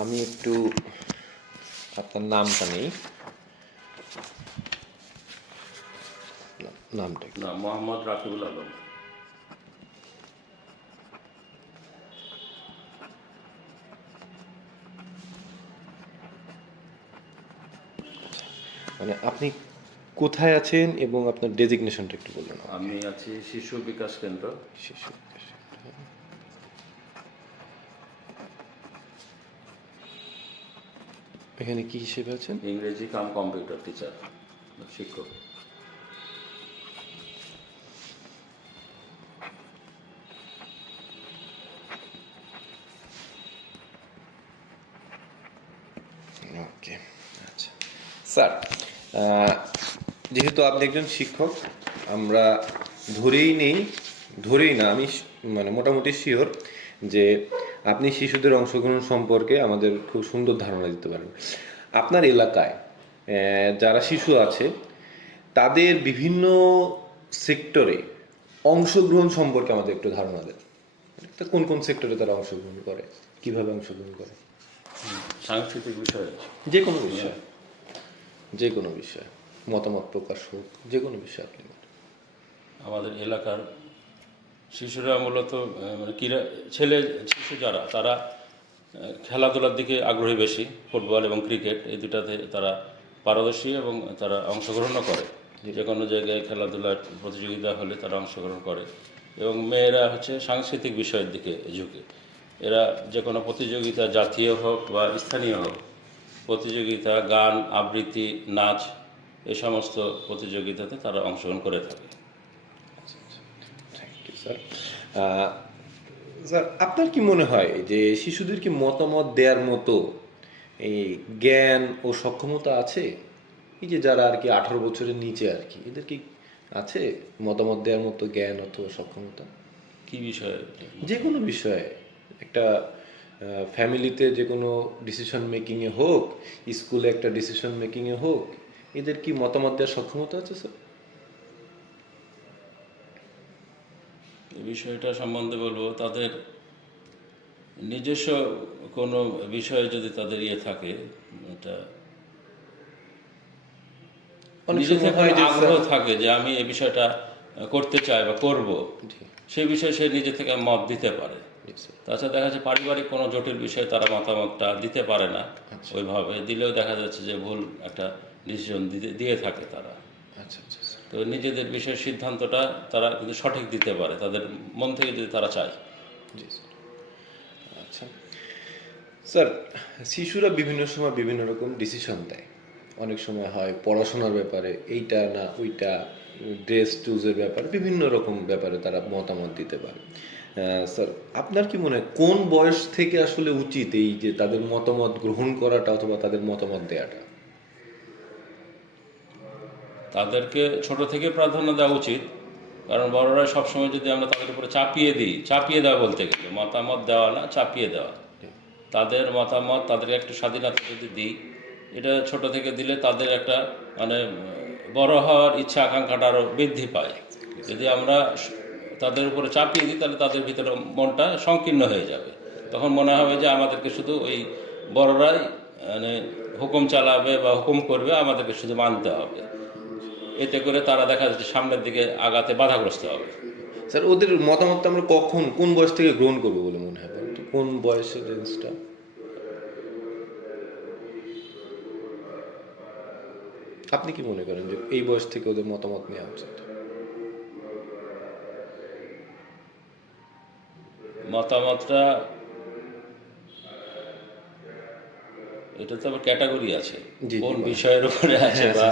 আমি একটু আপনার নামটা নেই, নামটা কি? না, মোহাম্মদ রাকিবুল আলম। মানে আপনি কোথায় আছেন এবং আপনার ডেজিগনেশনটা একটু বললেন আমাকে। আমি আছি শিশু বিকাশ কেন্দ্র। শিশু বিকাশ। এখানে কি হিসেবে আছেন? ইংরেজি কাম কম্পিউটার টিচার, শিক্ষক। ওকে, আচ্ছা স্যার, যেহেতু আপনি একজন শিক্ষক, আমরা ধরেই না, আমি মানে মোটামুটি শিওর যে আপনি শিশুদের অংশগ্রহণ সম্পর্কে আমাদের খুব সুন্দর ধারণা দিতে পারেন। আপনার এলাকায় যারা শিশু আছে তাদের বিভিন্ন সেক্টরে অংশগ্রহণ সম্পর্কে আমাদের একটু ধারণা দেন। তা কোন কোন সেক্টরে তারা অংশগ্রহণ করে, কিভাবে অংশগ্রহণ করে? সাংস্কৃতিক বিষয়ে যে কোনো বিষয়, যে কোনো বিষয়, মতামত প্রকাশ হোক, যে কোনো বিষয় আপনি বলেন। আমাদের এলাকার শিশুরা মূলত মানে শিশু যারা তারা খেলাধুলার দিকে আগ্রহী বেশি। ফুটবল এবং ক্রিকেট এই দুটাতে তারা পারদর্শী এবং তারা অংশগ্রহণও করে। যে কোনো জায়গায় খেলাধুলার প্রতিযোগিতা হলে তারা অংশগ্রহণ করে। এবং মেয়েরা হচ্ছে সাংস্কৃতিক বিষয়ের দিকে ঝুঁকে। এরা যে কোনো প্রতিযোগিতা, জাতীয় হোক বা স্থানীয় হোক, প্রতিযোগিতা, গান, আবৃত্তি, নাচ, এই সমস্ত প্রতিযোগিতাতে তারা অংশগ্রহণ করে থাকে। Thank you sir. স্যার, আপনার কি মনে হয় যে শিশুদেরকে মতামত দেওয়ার মতো এই জ্ঞান ও সক্ষমতা আছে? এই যে যারা আর কি 18 বছরের নিচে আর কি, এদের কি আছে মতামত দেওয়ার মতো জ্ঞান অথবা সক্ষমতা? কি বিষয়ে? যে কোনো বিষয়ে, একটা ফ্যামিলিতে যে কোনো ডিসিশন মেকিংয়ে হোক, স্কুলে একটা ডিসিশন মেকিংয়ে হোক, এদের কি মতামত দেওয়ার সক্ষমতা আছে স্যার? এই বিষয়টা সম্বন্ধে বলবো, তাদের নিজস্ব কোনো বিষয়ে যদি তাদের থাকে, এটা অনেক নিজে সময় থেকে হয় যে আগ্রহ থাকে যে আমি এই বিষয়টা করতে চাই বা করব, জি, সেই বিষয়ে সে নিজে থেকে মত দিতে পারে। জি স্যার। তাছাড়া দেখা যাচ্ছে পারিবারিক কোনো জটিল বিষয়ে তারা মতামতটা দিতে পারে না। ওইভাবে দিলেও দেখা যাচ্ছে যে ভুল একটা ডিসিশন দিয়ে থাকে তারা। আচ্ছা আচ্ছা স্যার। তো নিজেদের বিষয়ের সিদ্ধান্তটা তারা কিন্তু সঠিক দিতে পারে তাদের মন থেকে যদি তারা চায়। জি স্যার। আচ্ছা স্যার, শিশুরা বিভিন্ন সময় বিভিন্ন রকম ডিসিশন দেয়। অনেক সময় হয় পড়াশোনার ব্যাপারে, এইটা না ওইটা, ড্রেস চুজের ব্যাপারে, বিভিন্ন রকম ব্যাপারে তারা মতামত দিতে পারে। স্যার, আপনার কি মনে হয় কোন বয়স থেকে আসলে উচিত এই যে তাদের মতামত গ্রহণ করাটা অথবা তাদের মতামত দেওয়াটা? তাদেরকে ছোট থেকে প্রাধান্য দেওয়া উচিত। কারণ বড়রা সবসময় যদি আমরা তাদের উপরে চাপিয়ে দেওয়া বলতে গেলে মতামত দেওয়া না, চাপিয়ে দেওয়া। তাদের মতামত, তাদেরকে একটু স্বাধীনতা যদি দিই, এটা ছোট থেকে দিলে তাদের একটা মানে বড় হওয়ার ইচ্ছা আকাঙ্ক্ষাটা আরও বৃদ্ধি পায়। যদি আমরা তাদের উপরে চাপিয়ে দিই তাহলে তাদের ভিতরে মনটা সংকীর্ণ হয়ে যাবে। তখন মনে হবে যে আমাদেরকে শুধু ওই বড়রাই মানে হুকুম চালাবে বা হুকুম করবে, আমাদেরকে শুধু মানতে হবে। এতে করে তারা দেখা যাচ্ছে সামনের দিকে আগাতে বাধাগ্রস্ত হবে। স্যার, ওদের মতামতটা আমরা কখন, কোন বয়স থেকে গ্রহণ করবো বলে মনে হয় বলুন তো? কোন বয়সের রেঞ্জটা? আপনি কি মনে করেন যে এই বয়স থেকে ওদের মতামত নেওয়া উচিত? মতামতটা, এটা তো আবার ক্যাটাগরি আছে, জি, কোন জি। বিষয়ের উপরে আছে বা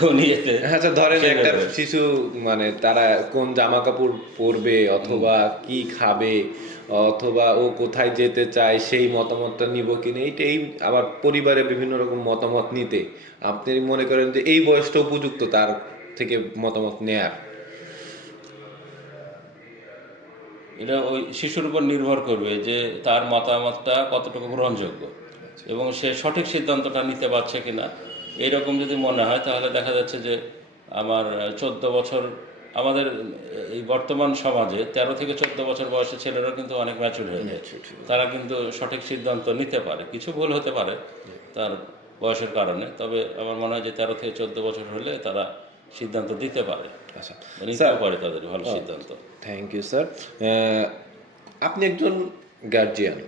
কোন ইয়েতে। আচ্ছা, ধরেন একটা সেটা রয়েছে। শিশু, মানে তারা কোন জামা কাপড় পরবে অথবা কি খাবে অথবা ও কোথায় যেতে চায় সেই মতামতটা নিব কিনা, এইটাই আবার পরিবারে বিভিন্ন রকম মতামত নিতে আপনি মনে করেন যে এই বয়সটা উপযুক্ত তার থেকে মতামত নেয়ার? এটা ওই শিশুর উপর নির্ভর করবে যে তার মতামতটা কতটুকু গ্রহণযোগ্য এবং সে সঠিক সিদ্ধান্তটা নিতে পারছে কিনা। এইরকম যদি মনে হয় তাহলে দেখা যাচ্ছে যে আমার 14 বছর আমাদের এই বর্তমান সমাজে 13 থেকে 14 বছর বয়সের ছেলেরা কিন্তু অনেক ম্যাচুর হয়ে যায়, তারা কিন্তু সঠিক সিদ্ধান্ত নিতে পারে, কিছু ভুল হতে পারে তার বয়সের কারণে, তবে আমার মনে হয় যে 13 থেকে 14 বছর হলে তারা সিদ্ধান্ত দিতে পারে, আচ্ছা নিতেও পারে তাদের ভালো সিদ্ধান্ত। Thank you sir. আপনি একজন গার্জিয়ান,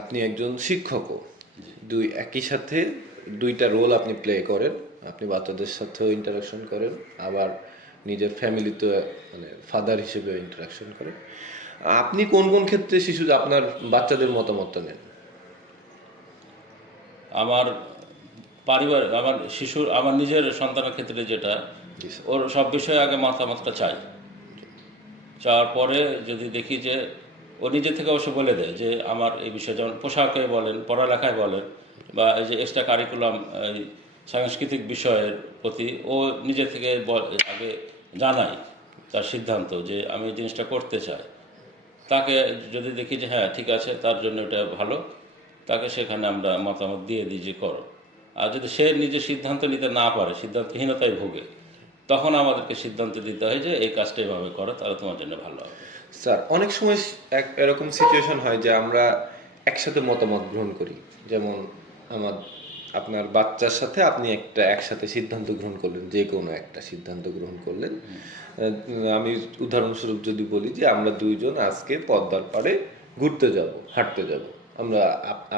আপনি একজন শিক্ষকও, দুই একই সাথে দুইটা রোল আপনি প্লে করেন। আপনি বাচ্চাদের সাথেও ইন্টারাকশন করেন, আবার নিজের ফ্যামিলিতে মানে ফাদার হিসেবে ইন্টারাকশন করেন। আপনি কোন কোন ক্ষেত্রে আপনার বাচ্চাদের মতামতটা নেন? আমার আমার নিজের সন্তানের ক্ষেত্রে যেটা, জি স্যার। ওর সব বিষয়ে আগে মতামতটা চাই, চাওয়ার পরে যদি দেখি যে ও নিজে থেকে অবশ্য বলে দেয় যে আমার এই বিষয়ে, যেমন পোশাকে বলেন, পড়ালেখায় বলেন, বা এই যে এক্সট্রা কারিকুলাম সাংস্কৃতিক বিষয়ের প্রতি ও নিজে থেকে আগে জানায় তার সিদ্ধান্ত যে আমি এই জিনিসটা করতে চাই। তাকে যদি দেখি যে হ্যাঁ ঠিক আছে, তার জন্য এটা ভালো, তাকে সেখানে আমরা মতামত দিয়ে দিই যে করো। আর যদি সে নিজে সিদ্ধান্ত নিতে না পারে, সিদ্ধান্তহীনতায় ভোগে, তখন আমাদেরকে সিদ্ধান্ত দিতে হয় যে এই কাজটা এভাবে করো, তাহলে তোমার জন্য ভালো হবে। স্যার, অনেক সময় এরকম সিচুয়েশন হয় যে আমরা একসাথে মতামত গ্রহণ করি, যেমন আপনার বাচ্চার সাথে আপনি একসাথে সিদ্ধান্ত গ্রহণ করলেন, যে কোনো একটা সিদ্ধান্ত গ্রহণ করলেন। আমি উদাহরণস্বরূপ যদি বলি যে আমরা দুইজন আজকে পদ্মার পাড়ে ঘুরতে যাব, হাঁটতে যাব, আমরা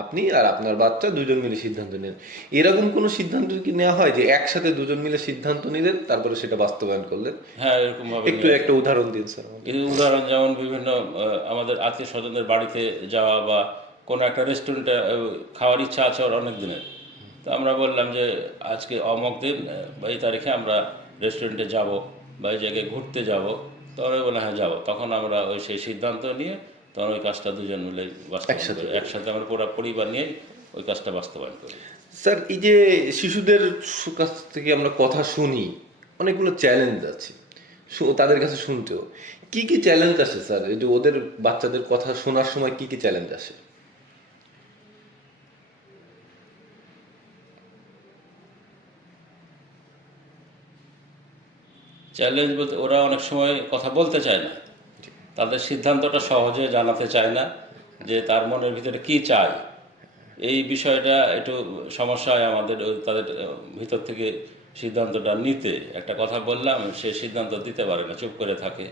আপনি আর আপনার বাচ্চা দুজন মিলে সিদ্ধান্ত নেন। এরকম কোনো সিদ্ধান্ত কি নেওয়া হয় যে একসাথে দুজন মিলে সিদ্ধান্ত নিলেন, তারপরে সেটা বাস্তবায়ন করলেন? হ্যাঁ, এরকম ভাবে একটু একটা উদাহরণ দিন স্যার। এই উদাহরণ যেমন বিভিন্ন আমাদের আত্মীয় স্বজনদের বাড়িতে যাওয়া, বা কোনো একটা রেস্টুরেন্টে খাওয়ার ইচ্ছা আছে ওর অনেক দিনের, তো আমরা বললাম যে আজকে অমুক দিন বা এই তারিখে আমরা রেস্টুরেন্টে যাব বা এই জায়গায় ঘুরতে যাব, তখন বলে হ্যাঁ যাবো, তখন আমরা সেই সিদ্ধান্ত নিয়ে তখন ওই কাজটা দুজন মিলে বাস্তবায়ন করি, একসাথে আমরা পুরো পরিবার নিয়ে ওই কাজটা বাস্তবায়ন করি। স্যার, এই যে শিশুদের কাছ থেকে আমরা কথা শুনি, অনেকগুলো চ্যালেঞ্জ আছে তাদের কাছে শুনতেও। কি কি চ্যালেঞ্জ আসে স্যার, এই যে ওদের বাচ্চাদের কথা শোনার সময় কি কি চ্যালেঞ্জ আসে? চ্যালেঞ্জ বলতে ওরা অনেক সময় কথা বলতে চায় না, তাদের সিদ্ধান্তটা সহজে জানাতে চায় না যে তার মনের ভিতরে কি চায়। এই বিষয়টা একটু সমস্যা হয় আমাদের, তাদের ভিতর থেকে সিদ্ধান্তটা নিতে। একটা কথা বললাম, সে সিদ্ধান্ত দিতে পারে না, চুপ করে থাকে,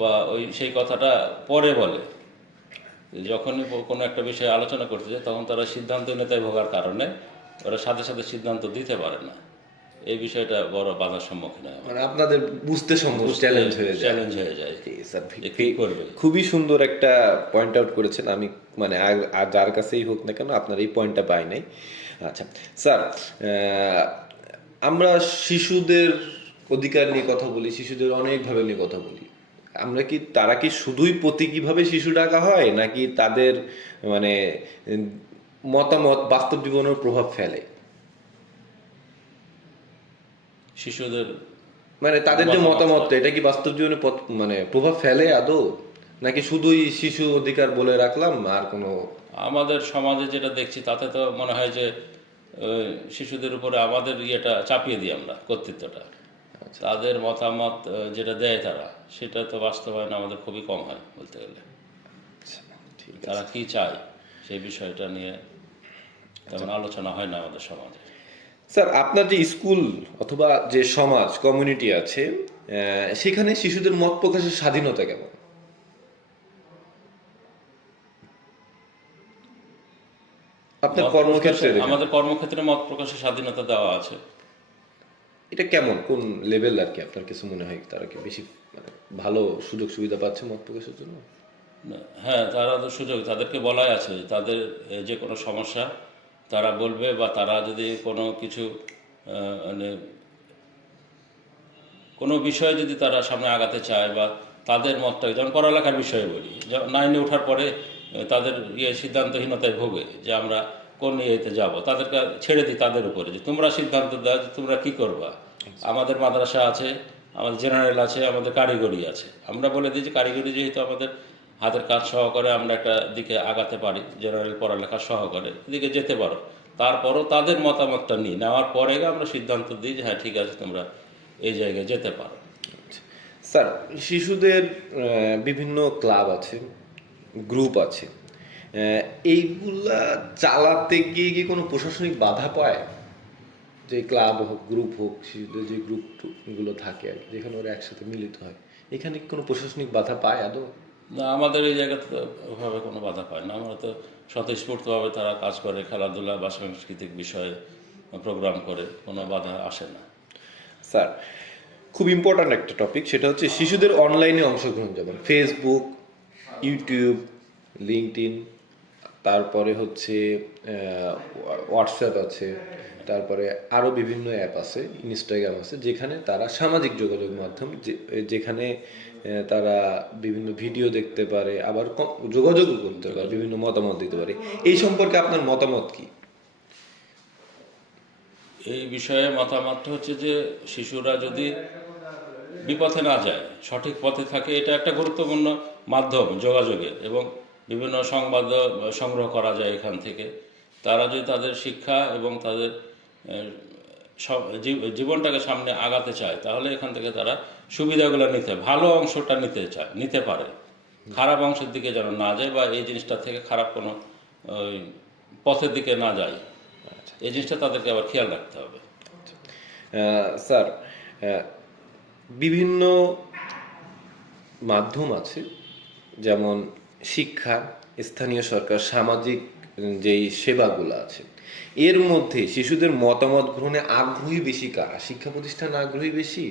বা সেই কথাটা পরে বলে। যখনই কোনো একটা বিষয়ে আলোচনা করতে যায় তখন তারা সিদ্ধান্তহীনতায় ভোগার কারণে ওরা সাথে সাথে সিদ্ধান্ত দিতে পারে না। এই বিষয়টা বড় বাধার সম্মুখীন হয়, মানে আপনাদের বুঝতে সম্ভব চ্যালেঞ্জ হয়ে যায়। কি করবে। খুবই সুন্দর একটা পয়েন্ট আউট করেছেন। আমি মানে আর যার কাছেই হোক না কেন আপনার এই পয়েন্টটা পাই নাই। আচ্ছা স্যার, আমরা শিশুদের অধিকার নিয়ে কথা বলি, শিশুদের অনেকভাবে নিয়ে কথা বলি। তারা কি শুধুই প্রতীকীভাবে শিশু ডাকা হয়, নাকি তাদের মানে মতামত বাস্তব জীবনের প্রভাব ফেলে? শিশুদের মানে তাদের যে মতামতটা, এটা কি বাস্তব জীবনে মানে প্রভাব ফেলে আদৌ, নাকি শুধুই শিশু অধিকার বলে রাখলাম আর কোনো? আমাদের সমাজে যেটা দেখছি তাতে তো মনে হয় যে শিশুদের উপরে আমাদের ইয়েটা চাপিয়ে দিই আমরা, কর্তৃত্বটা। তাদের মতামত যেটা দেয় তারা, সেটা তো বাস্তবায়ন আমাদের খুবই কম হয় বলতে গেলে। তারা কি চায় সেই বিষয়টা নিয়ে তেমন আলোচনা হয় না আমাদের সমাজে। স্যার, আপনার যে স্কুল অথবা যে সমাজ কমিউনিটি আছে, সেখানে শিশুদের মত প্রকাশের স্বাধীনতা কেমন? আপনার কর্মক্ষেত্রে? আমাদের কর্মক্ষেত্রে মত প্রকাশের স্বাধীনতা দেওয়া আছে। এটা কেমন, কোন লেভেল আর কি আপনার কিছু মনে হয় তারা কি বেশি মানে ভালো সুযোগ সুবিধা পাচ্ছে মত প্রকাশের জন্য? হ্যাঁ, তারা তো সুযোগ, তাদেরকে বলাই আছে তাদের যে কোনো সমস্যা তারা বলবে, বা তারা যদি কোনো কিছু মানে কোনো বিষয়ে যদি তারা সামনে আগাতে চায়, বা তাদের মতটা, যেমন পড়ালেখার বিষয়ে বলি, 9-এ ওঠার পরে তাদের সিদ্ধান্তহীনতায় ভোগে যে আমরা কোন ইয়েতে যাব, তাদেরকে ছেড়ে দিই তাদের উপরে যে তোমরা সিদ্ধান্ত দাও যে তোমরা কী করবা। আমাদের মাদ্রাসা আছে, আমাদের জেনারেল আছে, আমাদের কারিগরি আছে। আমরা বলে দিই যে কারিগরি যেহেতু আমাদের হাতের কাজ সহকারে আমরা একটা দিকে আগাতে পারি, জেনারেল পড়ালেখা সহকারে এদিকে যেতে পারো। তারপরও তাদের মতামতটা নেওয়ার পরে আমরা সিদ্ধান্ত দিই যে হ্যাঁ ঠিক আছে, তোমরা এই জায়গায় যেতে পারো। স্যার, শিশুদের বিভিন্ন ক্লাব আছে, গ্রুপ আছে, এইগুলা চালাতে গিয়ে কি কোনো প্রশাসনিক বাধা পায়? যে ক্লাব হোক, গ্রুপ হোক, শিশুদের যে গ্রুপ গুলো থাকে আর কি, যেখানে ওরা একসাথে মিলিত হয়, এখানে কি কোনো প্রশাসনিক বাধা পায় আদৌ? না, আমাদের এই জায়গাতে তো ওভাবে কোনো বাধা পায় না। আমরা তো স্বতঃস্ফূর্তভাবে তারা কাজ করে, খেলাধুলা বা সাংস্কৃতিক বিষয়ে প্রোগ্রাম করে, কোনো বাধা আসে না। স্যার, খুব ইম্পর্ট্যান্ট একটা টপিক, সেটা হচ্ছে শিশুদের অনলাইনে অংশগ্রহণ, যেমন ফেসবুক, ইউটিউব, লিঙ্কডইন, তারপরে হচ্ছে হোয়াটসঅ্যাপ আছে, তারপরে আরও বিভিন্ন অ্যাপ আছে, ইনস্টাগ্রাম আছে, যেখানে তারা সামাজিক যোগাযোগ মাধ্যম, যেখানে তারা বিভিন্ন ভিডিও দেখতে পারে, আবার যোগাযোগও করতে পারে, বিভিন্ন মতামত দিতে পারে। এই সম্পর্কে আপনার মতামত কি? এই বিষয়ে মতামতটা হচ্ছে যে শিশুরা যদি বিপথে না যায়, সঠিক পথে থাকে, এটা একটা গুরুত্বপূর্ণ মাধ্যম যোগাযোগের, এবং বিভিন্ন সংবাদ সংগ্রহ করা যায় এখান থেকে। তারা যদি তাদের শিক্ষা এবং তাদের জীবনটাকে সামনে আগাতে চায়, তাহলে এখান থেকে তারা সুবিধাগুলো ভালো অংশটা নিতে পারে, খারাপ অংশের দিকে যেন না যায়, বা এই জিনিসটা থেকে খারাপ কোনো পথের দিকে না যায়, এই জিনিসটা তাদেরকে আবার খেয়াল রাখতে হবে। স্যার, বিভিন্ন মাধ্যম আছে, যেমন শিক্ষা, স্থানীয় সরকার, সামাজিক যেই সেবাগুলো আছে, এর মধ্যে শিশুদের মতামত গ্রহণে আগ্রহী বেশি কারা? শিক্ষা প্রতিষ্ঠান আগ্রহী বেশি,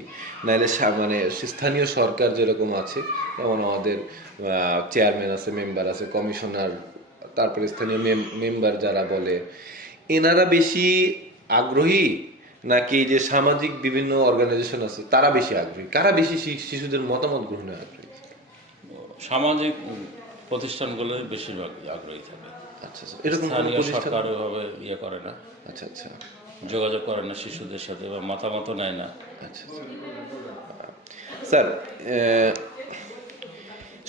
নাহলে মানে স্থানীয় সরকার যেরকম আছে, যেমন আমাদের চেয়ারম্যান আছে, মেম্বার আছে, কমিশনার, তারপরে স্থানীয় মেম্বার যারা বলে, এনারা বেশি আগ্রহী, নাকি যে সামাজিক বিভিন্ন অর্গানাইজেশন আছে তারা বেশি আগ্রহী? কারা বেশি শিশুদের মতামত গ্রহণে আগ্রহী? সামাজিক প্রতিষ্ঠানগুলোই বেশিরভাগ আগ্রহী থাকে। আচ্ছা, এরকম স্থানীয় সরকার ওইভাবে ইয়ে করে না, আচ্ছা আচ্ছা, যোগাযোগ করে না শিশুদের সাথে, বা মতামত নেয় না। আচ্ছা স্যার,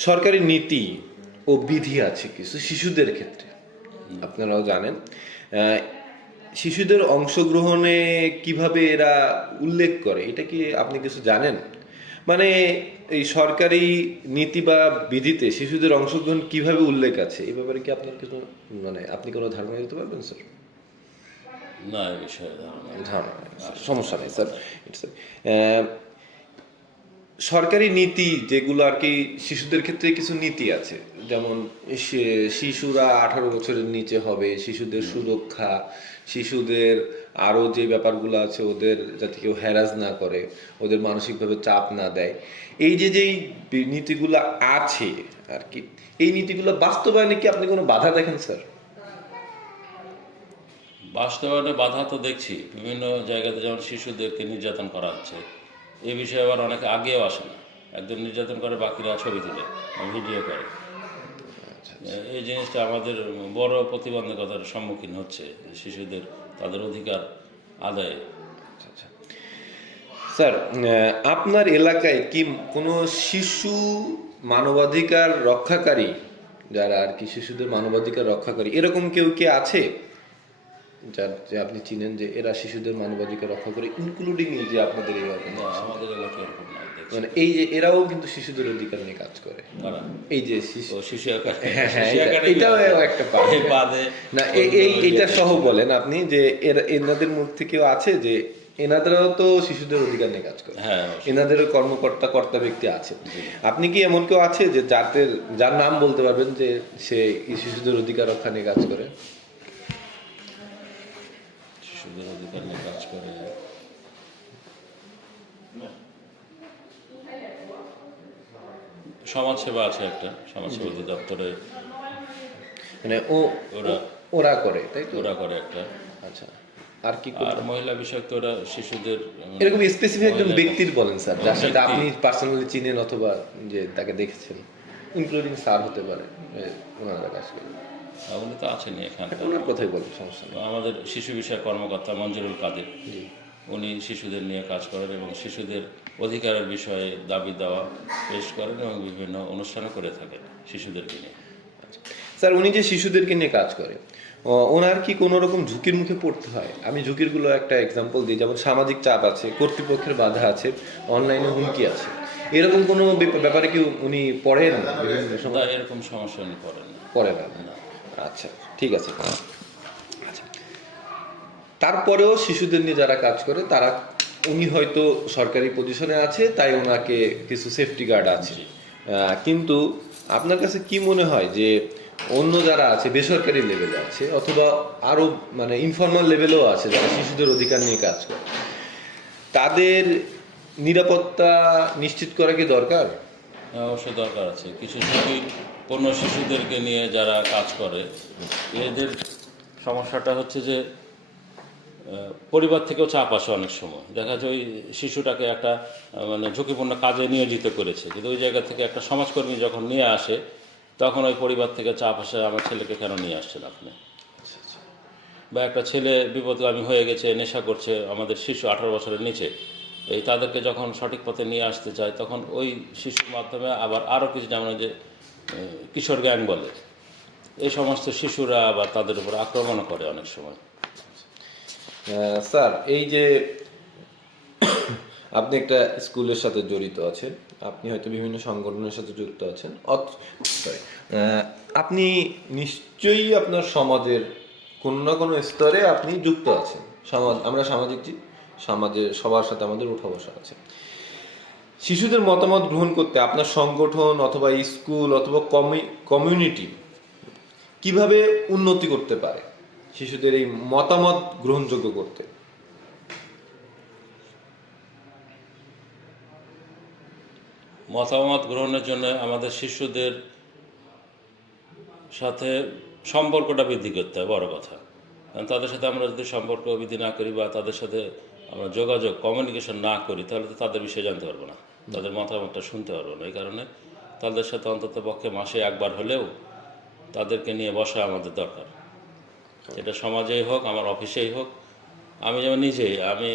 সরকারি নীতি ও বিধি আছে কিছু শিশুদের ক্ষেত্রে, আপনারাও জানেন। শিশুদের অংশগ্রহণে কিভাবে এরা উল্লেখ করে, এটা কি আপনি কিছু জানেন? মানে এই সরকারি নীতি বা বিধিতে শিশুদের অংশগ্রহণ কিভাবে উল্লেখ আছে, এই ব্যাপারে কি আপনার কিছু, মানে আপনি কোনো ধারণা দিতে পারবেন স্যার? না, এই বিষয়ে ধারণা নেই, সমস্যা নেই স্যার। সরকারি নীতি যেগুলো আর কি, শিশুদের ক্ষেত্রে কিছু নীতি আছে, যেমন শিশুরা 18 বছরের নিচে হবে, শিশুদের সুরক্ষা, শিশুদের আরও যে ব্যাপারগুলো আছে, ওদের যাতে কেউ হ্যারাস না করে, ওদের মানসিকভাবে চাপ না দেয়, এই যে যেই নীতিগুলো আছে আর কি, এই নীতিগুলো বাস্তবায়নে কি আপনি কোনো বাধা দেখেন স্যার? বাস্তবায়নে বাধা তো দেখছি, বিভিন্ন জায়গাতে যেমন শিশুদেরকে নির্যাতন করা হচ্ছে, এই বিষয়ে আবার অনেকে আগেও আসে না, একজন নির্যাতন করে, বাকিরা ছবি তুলে ভিডিও করে। এই জিনিসটা আমাদের বড় প্রতিবন্ধকতার সম্মুখীন হচ্ছে শিশুদের তাদের অধিকার আদায়ে। স্যার, আপনার এলাকায় কি কোনো শিশু মানবাধিকার রক্ষাকারী, যারা আর কি শিশুদের মানবাধিকার রক্ষাকারী, এরকম কেউ কি আছে যার যে আপনি চিনেন যে এরা শিশুদের মানবাধিকার রক্ষা করে, ইনক্লুডিং এই যে আপনাদের এই আমাদের এলাকায় এরকম না, মানে এই যে এরাও কিন্তু শিশুদের অধিকার নিয়ে কাজ করে? এই যে শিশু এটাও একটা বাদে না, এইটা সহ বলেন আপনি, যে এনাদের মধ্যে কেউ আছে যে এনাদেরও তো শিশুদের অধিকার নিয়ে কাজ করে, এনাদেরও কর্তা ব্যক্তি আছে? আপনি কি এমন কেউ আছে যে যার নাম বলতে পারবেন যে সে শিশুদের অধিকার রক্ষা নিয়ে কাজ করে? শিশুদের অধিকার নিয়ে কাজ করে সমাজসেবা আছে একটা, সমাজসেবা অধিদপ্তরে, মানে ওরা করে, তাই তো? ওরা করে একটা। আচ্ছা, আর কি? আর মহিলা বিষয়ক তো ওরা শিশুদের, এরকম স্পেসিফিক একজন ব্যক্তির বলেন স্যার, যার সাথে আপনি পার্সোনালি চিনেন অথবা যে তাকে দেখেছেন, ইনক্লুডিং স্যার হতে পারে, ওনারা কাজ করে। উনি তো আছেনই এখানে, ওনার কথাই বলেন, সমস্যা নেই। আমাদের শিশু বিষয়ক কর্মকর্তা মঞ্জুরুল কাদের, উনি শিশুদের নিয়ে কাজ করেন এবং শিশুদের অধিকারের বিষয়ে দাবি দেওয়া পেশ করেন এবং বিভিন্ন অনুষ্ঠানও করে থাকেন শিশুদেরকে নিয়ে। স্যার, উনি যে শিশুদেরকে নিয়ে কাজ করে, ওনার কি কোনো রকম ঝুঁকির মুখে পড়তে হয়? আমি ঝুঁকিরগুলো একটা এক্সাম্পল দিই, যেমন সামাজিক চাপ আছে, কর্তৃপক্ষের বাধা আছে, অনলাইনে হুমকি আছে, এরকম কোনো ব্যাপারে কি উনি পড়েন বিভিন্ন তা সময়? এরকম সমস্যা উনি করেন না। পড়ে না। আচ্ছা, ঠিক আছে। আচ্ছা, তারপরেও শিশুদের নিয়ে যারা কাজ করে তারা, উনি হয়তো সরকারি পজিশনে আছে তাই ওনাকে কিছু সেফটি গার্ড আছে, জি। কিন্তু আপনার কাছে কি মনে হয় যে অন্য যারা আছে বেসরকারি লেভেলে আছে অথবা আরো মানে ইনফর্মাল লেভেলেও আছে যারা শিশুদের অধিকার নিয়ে কাজ করে, তাদের নিরাপত্তা নিশ্চিত করা কি দরকার? হ্যাঁ, অবশ্যই দরকার আছে। কিছু কোনো শিশুদেরকে নিয়ে যারা কাজ করে, এদের সমস্যাটা হচ্ছে যে পরিবার থেকেও চাপ আসে অনেক সময়। দেখা যায় ওই শিশুটাকে একটা মানে ঝুঁকিপূর্ণ কাজে নিয়োজিত করেছে, কিন্তু ওই জায়গা থেকে একটা সমাজকর্মী যখন নিয়ে আসে, তখন ওই পরিবার থেকে চাপ আসে, আমার ছেলেকে কেন নিয়ে আসছেন আপনি? বা একটা ছেলে বিপদগামী হয়ে গেছে, নেশা করছে, আমাদের শিশু 18 বছরের নিচে, এই তাদেরকে যখন সঠিক পথে নিয়ে আসতে চায়, তখন ওই শিশুর মাধ্যমে আবার আরও কিছু, যেমন যে কিশোর গ্যাং বলে, এই সমস্ত শিশুরা আবার তাদের উপর আক্রমণও করে অনেক সময়। স্যার, এই যে আপনি একটা স্কুলের সাথে জড়িত আছেন, আপনি হয়তো বিভিন্ন সংগঠনের সাথে যুক্ত আছেন, sorry, আপনি নিশ্চয়ই আপনার সমাজের কোনো না কোনো স্তরে আপনি যুক্ত আছেন। আমরা সামাজিক জীব, সমাজের সবার সাথে আমাদের উঠা বসা আছে। শিশুদের মতামত গ্রহণ করতে আপনার সংগঠন অথবা স্কুল অথবা কমিউনিটি কিভাবে উন্নতি করতে পারে শিশুদের এই মতামত গ্রহণযোগ্য করতে? মতামত গ্রহণের জন্য আমাদের শিশুদের সাথে সম্পর্কটা বৃদ্ধি করতে হয়, বড় কথা। কারণ তাদের সাথে আমরা যদি সম্পর্ক বৃদ্ধি না করি বা তাদের সাথে আমরা যোগাযোগ কমিউনিকেশন না করি, তাহলে তো তাদের বিষয়ে জানতে পারবো না, তাদের মতামতটা শুনতে পারবো না। এই কারণে তাদের সাথে অন্তত পক্ষে মাসে একবার হলেও তাদেরকে নিয়ে বসা আমাদের দরকার। এটা সমাজেই হোক, আমার অফিসেই হোক। আমি যেমন নিজেই, আমি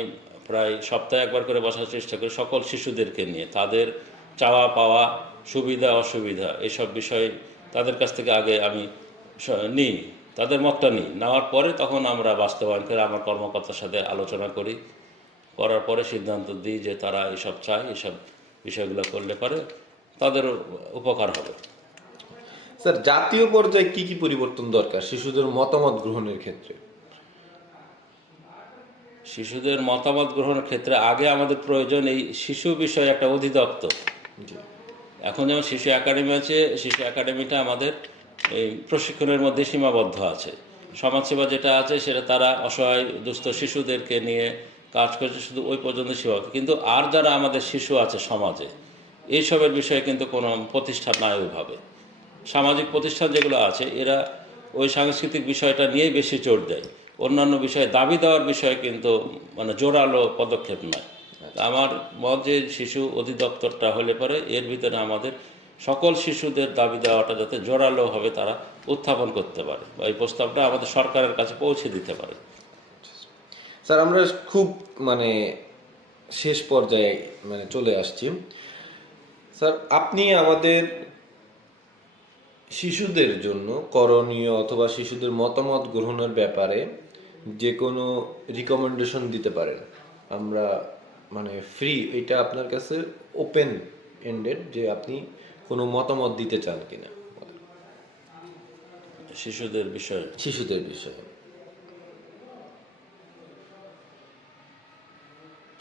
প্রায় সপ্তাহে একবার করে বসার চেষ্টা করি সকল শিশুদেরকে নিয়ে, তাদের চাওয়া পাওয়া, সুবিধা অসুবিধা, এসব বিষয় তাদের কাছ থেকে আগে আমি নিই, তাদের মতটা নিই, নেওয়ার পরে তখন আমরা বাস্তবায়ন করে আমার কর্মকর্তার সাথে আলোচনা করি, করার পরে সিদ্ধান্ত দিই যে তারা এসব চায়, এসব বিষয়গুলো করলে পরে তাদের উপকার হবে। স্যার, জাতীয় পর্যায়ে কি কি পরিবর্তন দরকার শিশুদের মতামত গ্রহণের ক্ষেত্রে? শিশুদের মতামত গ্রহণের ক্ষেত্রে আগে আমাদের প্রয়োজন এই শিশু বিষয়ে একটা অধিদপ্তর। এখন যেমন শিশু একাডেমি আছে, শিশু একাডেমিটা আমাদের এই প্রশিক্ষণের মধ্যে সীমাবদ্ধ আছে। সমাজসেবা যেটা আছে সেটা তারা অসহায় দুস্থ শিশুদেরকে নিয়ে কাজ করছে, শুধু ওই পর্যন্ত সীমাবদ্ধ। কিন্তু আর যারা আমাদের শিশু আছে সমাজে, এইসবের বিষয়ে কিন্তু কোনো প্রতিষ্ঠান নাই ওইভাবে। সামাজিক প্রতিষ্ঠান যেগুলো আছে, এরা ওই সাংস্কৃতিক বিষয়টা নিয়েই বেশি জোর দেয়, অন্যান্য বিষয়ে দাবি দেওয়ার বিষয়ে কিন্তু মানে জোরালো পদক্ষেপ নয়। আমার মত যে শিশু অধিদপ্তরটা হলে পরে এর ভিতরে আমাদের সকল শিশুদের দাবি দেওয়াটা যাতে জোরালোভাবে তারা উত্থাপন করতে পারে, বা এই প্রস্তাবটা আমাদের সরকারের কাছে পৌঁছে দিতে পারে। স্যার, আমরা খুব মানে শেষ পর্যায়ে মানে চলে আসছি। স্যার, আপনি আমাদের শিশুদের জন্য করণীয় অথবা শিশুদের মতামত গ্রহণের ব্যাপারে যে কোনো রিকমেন্ডেশন দিতে পারেন? আমরা মানে ফ্রি, এটা আপনার কাছে ওপেন এন্ডেড, যে আপনি কোনো মতামত দিতে চান কিনা শিশুদের বিষয়ে শিশুদের বিষয়ে,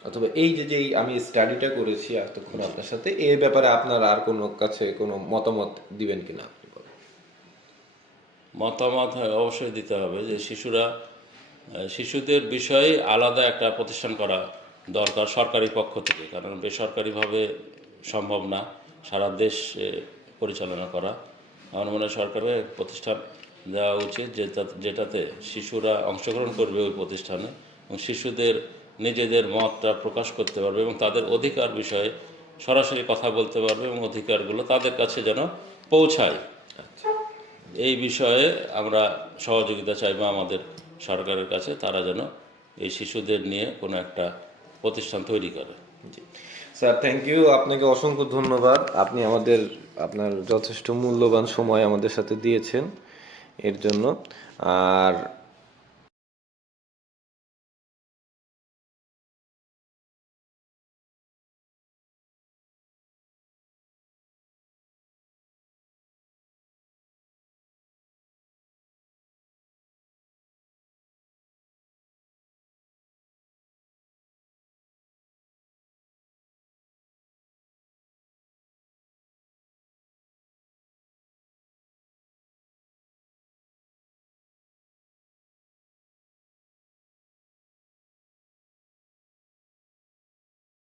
অথবা এই যে যে আমি স্টাডিটা করেছি এতক্ষণ আপনার সাথে, এই ব্যাপারে আপনার আর কোনো কাছে কোনো মতামত দিবেন কিনা আপনি বলেন। মতামত অবশ্যই দিতে হবে যে শিশুদের বিষয়ে আলাদা একটা প্রতিষ্ঠান করা দরকার সরকারি পক্ষ থেকে, কারণ বেসরকারিভাবে সম্ভব না সারা দেশ পরিচালনা করা। আমার মনে হয় সরকারের প্রতিষ্ঠান দেওয়া উচিত যেটাতে শিশুরা অংশগ্রহণ করবে ওই প্রতিষ্ঠানে, এবং শিশুদের নিজেদের মতটা প্রকাশ করতে পারবে এবং তাদের অধিকার বিষয়ে সরাসরি কথা বলতে পারবে এবং অধিকারগুলো তাদের কাছে যেন পৌঁছায়। এই বিষয়ে আমরা সহযোগিতা চাইবো আমাদের সরকারের কাছে, তারা যেন এই শিশুদের নিয়ে কোনো একটা প্রতিষ্ঠান তৈরি করে। জি স্যার, থ্যাংক ইউ, আপনাকে অসংখ্য ধন্যবাদ। আপনি আপনার যথেষ্ট মূল্যবান সময় আমাদের সাথে দিয়েছেন এর জন্য। আর